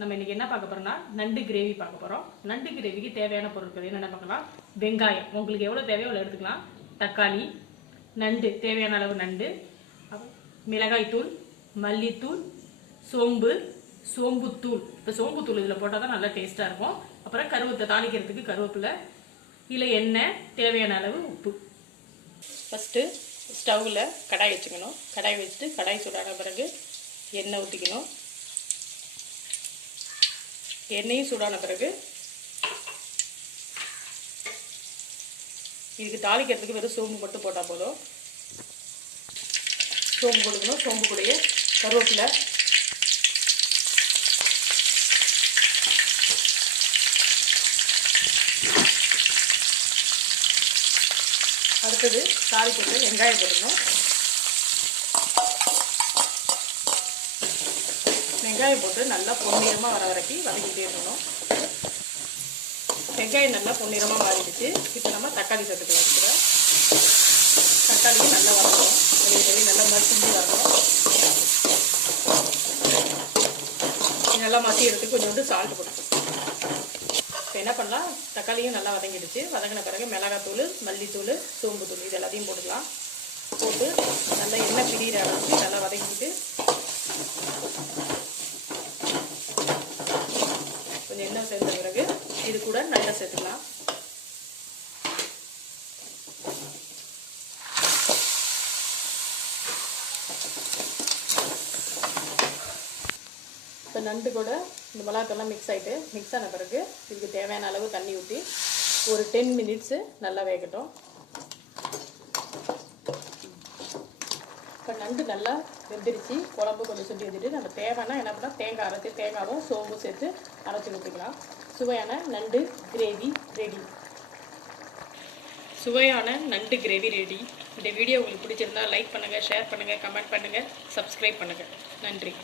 நம்ம இன்னைக்கு என்ன பார்க்க போறோம்னா நண்டு கிரேவி பார்க்க போறோம். நண்டு கிரேவிக்கு தேவையான பொருட்கள் என்னென்ன பார்க்கலாம்? வெங்காயம். உங்களுக்கு எவ்வளோ தேவையோ அவ்வளோ எடுத்துக்கலாம். தக்காளி நண்டு தேவையான அளவு நண்டு. மிளகாய் மிளகாய்த்தூள் மல்லித்தூள் சோம்பு சோம்புத்தூள். இப்போ சோம்புத்தூள் இதில் போட்டால் தான் நல்லா டேஸ்ட்டாக இருக்கும். அப்புறம் கருவத்தை தாளிக்கிறதுக்கு கருவேப்பிலை இல்லை எண்ணெய் தேவையான அளவு உப்பு. ஃபஸ்ட்டு ஸ்டவ்வில் கடாய் வச்சுக்கணும். கடாய் வச்சுட்டு கடாய் சூடான பிறகு எண்ணெய் ஊற்றிக்கணும் எண்ணெயும் சூடான பிறகு இதுக்கு தாளிக்கிறதுக்கு வெறும் சோம்பு மட்டும் போட்டால் போதும். சோம்பு கொடுக்கணும். சோம்பு கூடயே கருவேப்பிலை. அடுத்தது தாளிக்கிறது வெங்காயம் போடணும் வெங்காயம் போட்டு நல்லா பொன்னிறமாக வர வரைக்கும் வதக்கிட்டே இருக்கணும். வெங்காயம் நல்லா பொன்னிறமாக மாறிடுச்சு. இப்போ நம்ம தக்காளி சத்துக்கு வச்சுக்கிறோம் தக்காளியும் நல்லா வதக்கணும். வெளியே வெளியே நல்லா மசிஞ்சு வரணும். நல்லா மசியறதுக்கு கொஞ்சம் வந்து சால்ட் போட்டுக்கணும் இப்போ என்ன பண்ணலாம்? தக்காளியும் நல்லா வதங்கிடுச்சு. வதங்கின பிறகு மிளகாத்தூள் மல்லித்தூள் சோம்புத்தூள் இது எல்லாத்தையும் போட்டுக்கலாம். போட்டு நல்லா எண்ணெய் பிரியிற அளவுக்கு நல்லா வதக்கிட்டு கொஞ்சம் எண்ணெய் சேர்ந்த பிறகு இது கூட நல்லா சேர்த்துக்கலாம். இப்போ நண்டு கூட இந்த மிளகாத்தெல்லாம் மிக்ஸ் ஆகிட்டு மிக்ஸ் ஆன பிறகு இதுக்கு தேவையான அளவு தண்ணி ஊற்றி ஒரு டென் மினிட்ஸு நல்லா வேகட்டும். இப்போ நண்டு நல்லா வெந்துருச்சு. குழம்பு கொஞ்சம் சுண்டி வச்சுட்டு நம்ம தேவைன்னா என்ன பண்ணால் தேங்காய் அரைச்சி தேங்காவும் சோம்பும் சேர்த்து அரைச்சி ஊற்றிக்கலாம் சுவையான நண்டு கிரேவி ரெடி சுவையான நண்டு கிரேவி ரெடி இந்த வீடியோ உங்களுக்கு பிடிச்சிருந்தா லைக் பண்ணுங்கள் ஷேர் பண்ணுங்கள் கமெண்ட் பண்ணுங்கள் சப்ஸ்கிரைப் பண்ணுங்கள் நன்றி.